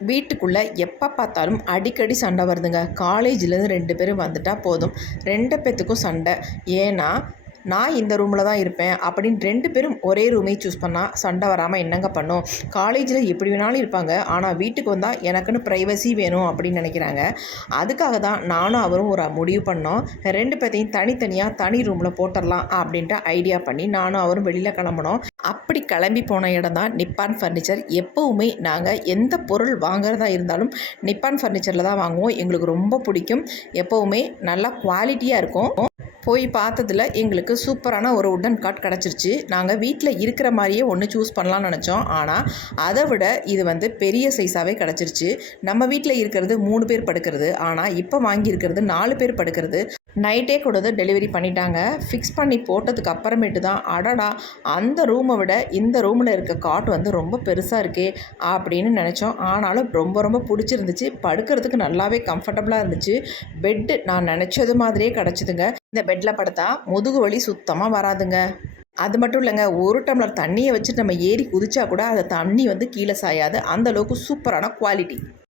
வீட்டுக்குள்ளே எப்போ பார்த்தாலும் அடிக்கடி சண்டை வருதுங்க. காலேஜ்லேருந்து 2 பேரும் வந்துட்டா போதும், 2 பேத்துக்கும் சண்டை. ஏன்னா நான் இந்த ரூமில் தான் இருப்பேன் அப்படின்னு 2 பேரும் ஒரே ரூமை சூஸ் பண்ணால் சண்டை வராமல் என்னங்க பண்ணும்? காலேஜில் எப்படி வேணாலும் இருப்பாங்க, ஆனால் வீட்டுக்கு வந்தால் எனக்குன்னு ப்ரைவசி வேணும் அப்படின்னு நினைக்கிறாங்க. அதுக்காக தான் நானும் அவரும் ஒரு முடிவு பண்ணோம். 2 பேர்த்தையும் தனித்தனியாக தனி ரூமில் போட்டுடலாம் அப்படின்ட்டு ஐடியா பண்ணி நானும் அவரும் வெளியில் கிளம்புனோம். அப்படி கிளம்பி போன இடம் தான் நிப்பான் ஃபர்னிச்சர். எப்போவுமே நாங்கள் எந்த பொருள் வாங்குறதா இருந்தாலும் நிப்பான் ஃபர்னிச்சரில் தான் வாங்குவோம். எங்களுக்கு ரொம்ப பிடிக்கும். எப்போவுமே நல்லா குவாலிட்டியாக இருக்கும். போய் பார்த்ததில் எங்களுக்கு சூப்பரான ஒரு உட்டன் காட் கிடச்சிருச்சு. நாங்கள் வீட்டில் இருக்கிற மாதிரியே ஒன்று சூஸ் பண்ணலான்னு நினச்சோம். ஆனால் அதை விட இது பெரிய சைஸாகவே கிடச்சிருச்சு. நம்ம வீட்டில் இருக்கிறது 3 பேர் படுக்கிறது, ஆனால் இப்போ வாங்கியிருக்கிறது 4 பேர் படுக்கிறது. நைட்டே கூட டெலிவரி பண்ணிட்டாங்க. ஃபிக்ஸ் பண்ணி போட்டதுக்கு அப்புறமேட்டு தான் அடடா, அந்த ரூமை விட இந்த ரூமில் இருக்க காட் ரொம்ப பெருசாக இருக்கே அப்படின்னு நினச்சோம். ஆனாலும் ரொம்ப ரொம்ப பிடிச்சிருந்துச்சு. படுக்கிறதுக்கு நல்லாவே கம்ஃபர்டபுளாக இருந்துச்சு. பெட்டு நான் நினச்சது மாதிரியே கிடச்சிதுங்க. இந்த பெட்டில் படுத்தா முதுகு வலி சுத்தமாக வராதுங்க. அது மட்டும் இல்லைங்க, ஒரு டம்ளர் தண்ணியை வச்சுட்டு நம்ம ஏறி குதிச்சா கூட அந்த தண்ணி கீழே சாயாது. அந்தளவுக்கு சூப்பரான குவாலிட்டி.